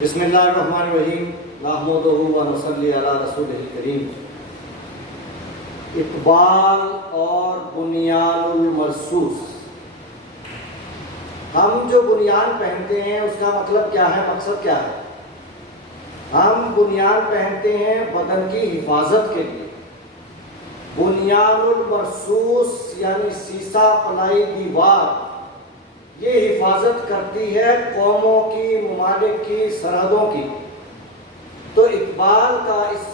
بسم اللہ الرحمن الرحیم نحمدہ و نصلی علی رسولہ الکریم۔ اقبال اور بنیان المرصوص۔ ہم جو بنیان پہنتے ہیں اس کا مطلب کیا ہے، مقصد کیا ہے؟ ہم بنیان پہنتے ہیں بدن کی حفاظت کے لیے۔ بنیان المرصوص یعنی سیسا پلائی دیوار، یہ حفاظت کرتی ہے قوموں کی، ممالک کی، سرحدوں کی۔ تو اقبال کا اس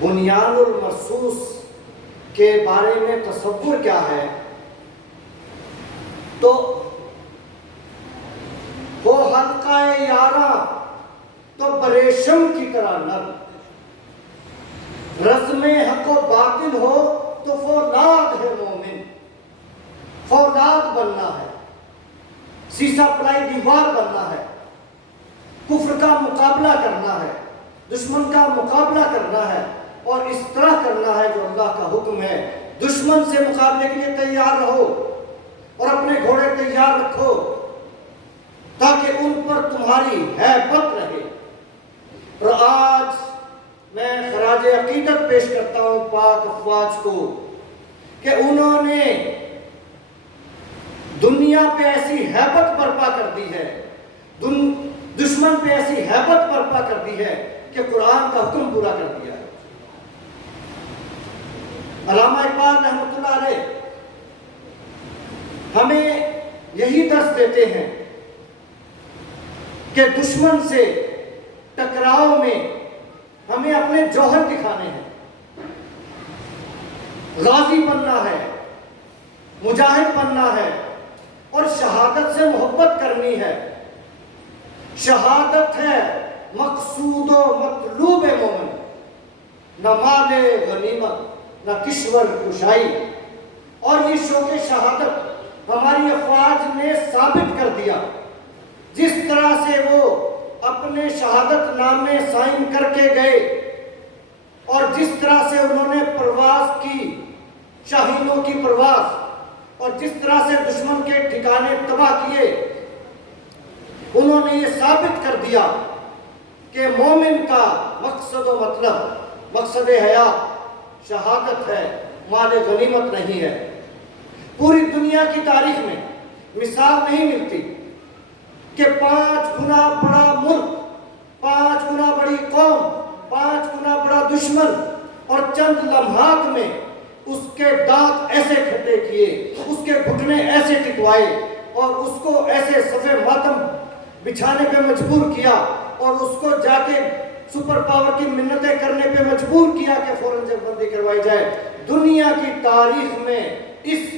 بنیان المرصوص کے بارے میں تصور کیا ہے؟ تو وہ حلقہ یاراں تو بریشم کی طرح نرم، رزم حق و باطل ہو تو فولاد ہے مومن۔ فولاد بننا ہے، سیسا پلائی دیوار بننا ہے، کفر کا مقابلہ کرنا ہے، دشمن کا مقابلہ کرنا ہے، اور اس طرح کرنا ہے جو اللہ کا حکم ہے۔ دشمن سے مقابلے کے لیے تیار رہو اور اپنے گھوڑے تیار رکھو تاکہ ان پر تمہاری ہیبت رہے۔ اور آج میں خراج عقیدت پیش کرتا ہوں پاک افواج کو کہ انہوں نے دنیا پہ ایسی ہیبت برپا کر دی ہے، دشمن پہ ایسی ہیبت برپا کر دی ہے کہ قرآن کا حکم پورا کر دیا ہے۔ علامہ اقبال رحمۃ اللہ علیہ ہمیں یہی درس دیتے ہیں کہ دشمن سے ٹکراؤ میں ہمیں اپنے جوہر دکھانے ہیں، غازی بننا ہے، مجاہد بننا ہے، اور شہادت سے محبت کرنی ہے۔ شہادت ہے مقصود و مطلوب مومن، نہ مال غنیمت نہ کشور کشائی۔ اور یہ شوق شہادت ہماری افواج نے ثابت کر دیا، جس طرح سے وہ اپنے شہادت نامے سائن کر کے گئے اور جس طرح سے انہوں نے پرواز کی، شاہینوں کی پرواز، اور جس طرح سے دشمن کے ٹھکانے تباہ کیے، انہوں نے یہ ثابت کر دیا کہ مومن کا مقصد و مطلب، مقصد حیات شہادت ہے، مال غنیمت نہیں ہے۔ پوری دنیا کی تاریخ میں مثال نہیں ملتی کہ 5 گنا بڑا ملک، 5 گنا بڑی قوم، 5 گنا بڑا دشمن، اور چند لمحات میں اس کے دانت ایسے کھٹے کیے، اس کے گھٹنے ایسے ٹکوائے، اور اس کو ایسے صفے ماتم بچھانے پہ مجبور کیا، اور اس کو جا کے سپر پاور کی منتیں کرنے پہ مجبور کیا کہ فوراً جنگ بندی کروائی جائے۔ دنیا کی تاریخ میں، اس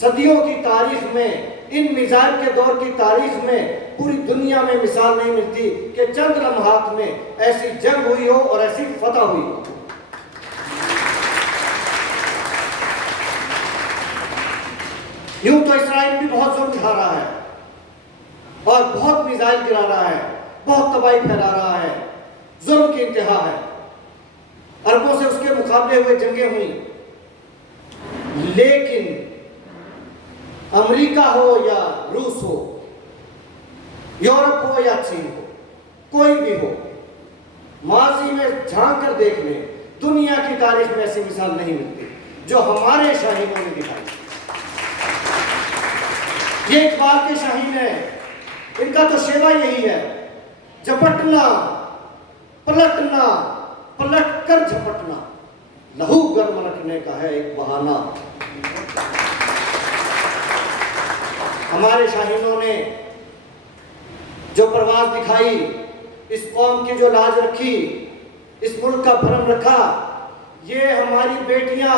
صدیوں کی تاریخ میں، ان میزائل کے دور کی تاریخ میں پوری دنیا میں مثال نہیں ملتی کہ چند لمحات میں ایسی جنگ ہوئی ہو اور ایسی فتح ہوئی ہو۔ یوں تو اسرائیل بھی بہت ظلم اٹھا رہا ہے اور بہت میزائل گرا رہا ہے، بہت تباہی پھیلا رہا ہے، ظلم کی انتہا ہے۔ عربوں سے اس کے مقابلے ہوئے جنگیں ہوئیں، لیکن امریکہ ہو یا روس ہو، یورپ ہو یا چین ہو، کوئی بھی ہو، ماضی میں جھانک کر دیکھ لیں، دنیا کی تاریخ میں ایسی مثال نہیں ملتی جو ہمارے شاہینوں نے دکھائی۔ یہ اقبال کے شاہین ہیں، ان کا تو شیوا یہی ہے، جھپٹنا، پلٹنا، پلٹ کر جھپٹنا، لہو گرم رکھنے کا ہے ایک بہانہ۔ ہمارے شاہینوں نے جو پرواز دکھائی، اس قوم کی جو لاج رکھی، اس ملک کا بھرم رکھا، یہ ہماری بیٹیاں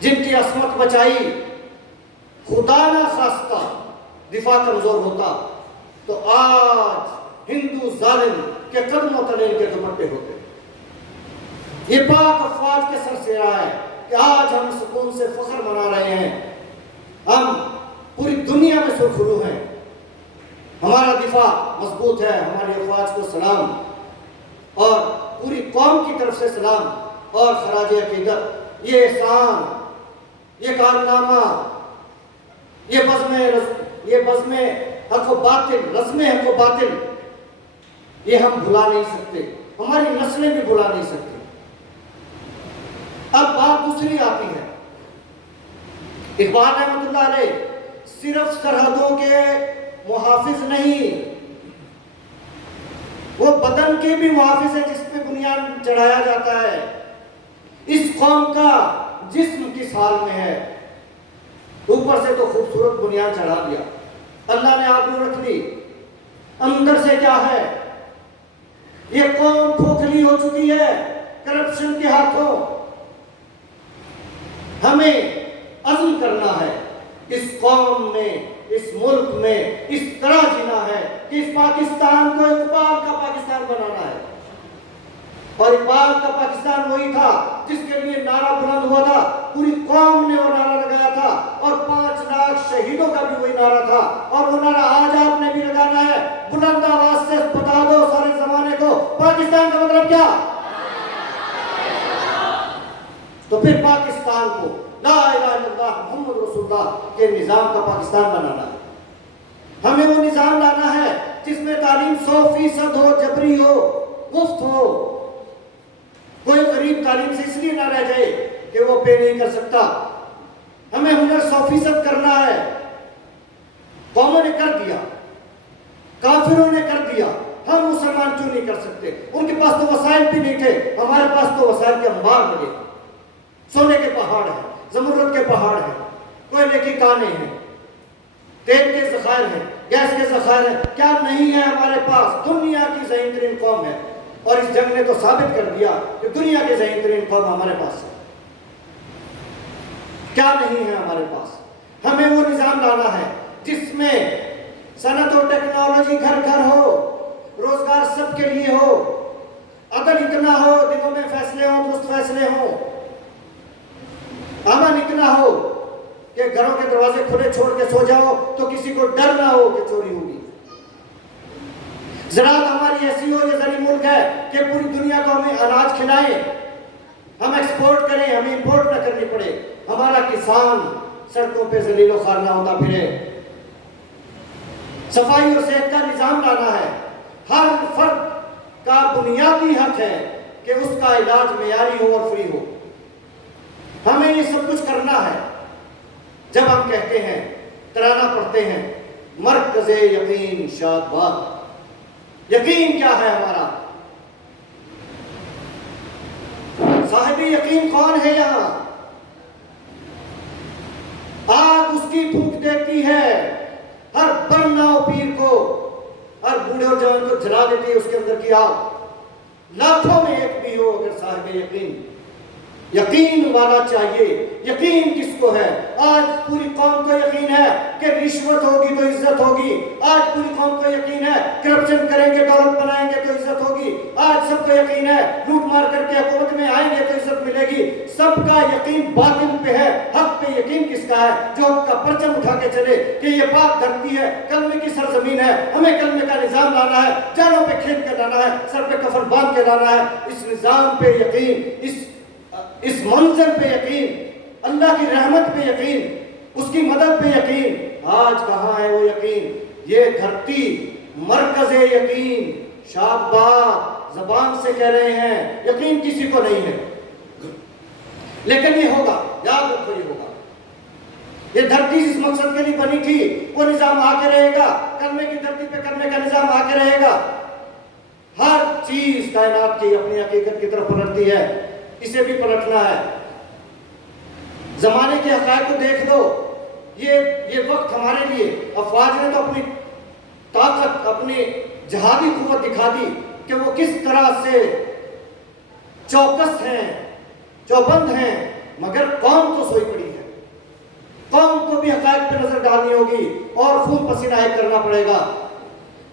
جن کی عصمت بچائی، خدا نہ خواستہ دفاع کمزور ہوتا تو آج ہندو ظالم کے قدموں تلے ان کے دوپٹے ہوتے۔ یہ پاک افواج کے سر سے رہا ہے کہ آج ہم سکون سے فخر منا رہے ہیں، ہم پوری دنیا میں سرخرو ہیں، ہمارا دفاع مضبوط ہے۔ ہماری افواج کو سلام، اور پوری قوم کی طرف سے سلام اور خراج عقیدت۔ یہ احسان، یہ کارنامہ، یہ بزم حق و باطل، رسمیں حق و باطل، یہ ہم بھلا نہیں سکتے، ہماری نسلیں بھی بھلا نہیں سکتی۔ اب بات دوسری آتی ہے، اقبال رحمۃ اللہ علیہ صرف سرحدوں کے محافظ نہیں، وہ بدن کے بھی محافظ ہے جس پہ بنیاد چڑھایا جاتا ہے۔ اس قوم کا جسم کس حال میں ہے، اوپر سے تو خوبصورت بنیاد چڑھا دیا، اللہ نے آبرو رکھ لی، اندر سے کیا ہے؟ یہ قوم کھوکھلی ہو چکی ہے کرپشن کے ہاتھوں۔ ہمیں عزم کرنا ہے اس قوم میں، اس ملک میں اس طرح جینا ہے کہ اس پاکستان کو اقبال کا پاکستان بنانا ہے۔ اور اقبال کا پاکستان وہی تھا جس کے لیے نعرہ بلند ہوا تھا، پوری قوم نے وہ نعرہ لگایا تھا، اور 5 لاکھ شہیدوں کا بھی وہی نعرہ تھا، اور وہ نعرہ آج آپ نے بھی لگانا ہے۔ بلند آواز سے بتا دو سارے زمانے کو، پاکستان کا مطلب کیا؟ تو پھر پاکستان کو لا الہ الا اللہ محمد رسول اللہ کے نظام کا پاکستان بنانا ہے۔ ہمیں وہ نظام لانا ہے جس میں تعلیم 100% ہو، جبری ہو، مفت ہو، کوئی غریب تعلیم سے اس لیے نہ رہ جائے کہ وہ پے نہیں کر سکتا۔ ہمیں ہنر 100% کرنا ہے۔ قوموں نے کر دیا، کافروں نے کر دیا، ہم مسلمان کیوں نہیں کر سکتے؟ ان کے پاس تو وسائل بھی نہیں تھے، ہمارے پاس تو وسائل کے انبار ملے، سونے کے پہاڑ ہیں، زمرد کے پہاڑ ہیں، کوئلے کی کانیں ہیں، تیل کے ذخائر ہیں، گیس کے ذخائر ہیں، کیا نہیں ہے ہمارے پاس؟ دنیا کی ذہین ترین قوم ہے، اور اس جنگ نے تو ثابت کر دیا کہ دنیا کی ذہین ترین قوم ہمارے پاس ہے۔ کیا نہیں ہے ہمارے پاس؟ ہمیں وہ نظام لانا ہے جس میں صنعت و ٹیکنالوجی گھر گھر ہو، روزگار سب کے لیے ہو، عدل اتنا ہو، دلوں میں فیصلے ہوں، درست فیصلے ہوں، امن اتنا ہو کہ گھروں کے دروازے کھلے چھوڑ کے سو جاؤ تو کسی کو ڈر نہ ہو کہ چوری ہوگی۔ زراعت ہماری ایسی ہو، یہ زرعی ملک ہے کہ پوری دنیا کو ہمیں اناج کھلائیں، ہم ایکسپورٹ کریں، ہمیں امپورٹ نہ کرنی پڑے، ہمارا کسان سڑکوں پہ ذلیل و خوار نہ ہوتا پھرے۔ صفائی اور صحت کا نظام لانا ہے، ہر فرد کا بنیادی حق ہے کہ اس کا علاج معیاری ہو اور فری ہو۔ ہمیں یہ سب کچھ کرنا ہے۔ جب ہم کہتے ہیں، ترانہ پڑھتے ہیں، مرکز یقین شاد باد، یقین کیا ہے ہمارا؟ صاحب یقین کون ہے یہاں؟ آگ اس کی پھونک دیتی ہے ہر بننا و پیر کو، ہر بوڑھے اور جوان کو جلا دیتی ہے اس کے اندر کی آگ۔ لاکھوں میں ایک بھی ہو اگر صاحب یقین، یقین والا چاہیے۔ یقین کس کو ہے؟ آج پوری قوم کو یقین ہے کہ رشوت ہوگی تو عزت ہوگی، آج پوری قوم کو یقین ہے کرپشن کریں گے دولت بنائیں گے تو عزت ہوگی، آج سب کو یقین ہے لوٹ مار کر کے حکومت میں آئیں گے تو عزت ملے گی۔ سب کا یقین باطل پہ ہے، حق پہ یقین کس کا ہے؟ جو حق کا پرچم اٹھا کے چلے کہ یہ پاک دھرتی ہے، کلمے کی سرزمین ہے، ہمیں کلمے کا نظام لانا ہے، جانوں پہ کھید کے لانا ہے، سر پہ کفن باندھ کے لانا ہے۔ اس نظام پہ یقین، اس منظر پہ یقین، اللہ کی رحمت پہ یقین، اس کی مدد پہ یقین۔ آج کہاں ہے وہ یقین؟ یہ دھرتی مرکز یقین شاد باد زبان سے کہہ رہے ہیں، یقین کسی کو نہیں ہے، لیکن یہ ہوگا، یاد رکھو یہ ہوگا۔ یہ دھرتی جس مقصد کے لیے بنی تھی وہ نظام آ کے رہے گا، کلمے کی دھرتی پہ کلمے کا نظام آ کے رہے گا۔ ہر چیز کائنات کی اپنی حقیقت کی طرف پلٹتی ہے، اسے بھی پلٹنا ہے۔ زمانے کے حقائق کو دیکھ لو، یہ وقت ہمارے لیے افواج نے تو اپنی طاقت، اپنی جہادی قوت دکھا دی کہ وہ کس طرح سے چوکس ہیں، چوبند ہیں، مگر قوم تو سوئی پڑی ہے۔ قوم کو بھی حقائق پہ نظر ڈالنی ہوگی اور خون پسینہ ایک کرنا پڑے گا۔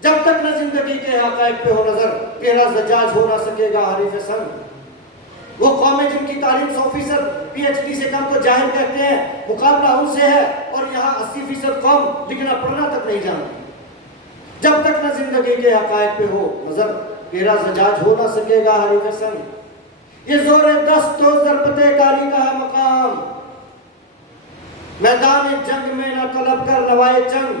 جب تک نہ زندگی کے حقائق پہ ہو نظر، تیرا زجاج ہو نہ سکے گا حریف سنگ۔ وہ قومیں جن کی تعلیم 100% PhD سے کم کو جاہل کہتے ہیں، مقابلہ ان سے ہے، اور یہاں 80% قوم لکھنا پڑھنا تک نہیں جانتی۔ جب تک نہ زندگی کے حقائق پہ ہو نظر، تیرا زجاج ہو نہ سکے گا حریف سنگ۔ یہ زور دست و ضربت کاری کا ہے مقام، میدان جنگ میں نہ طلب کر نوائے جنگ،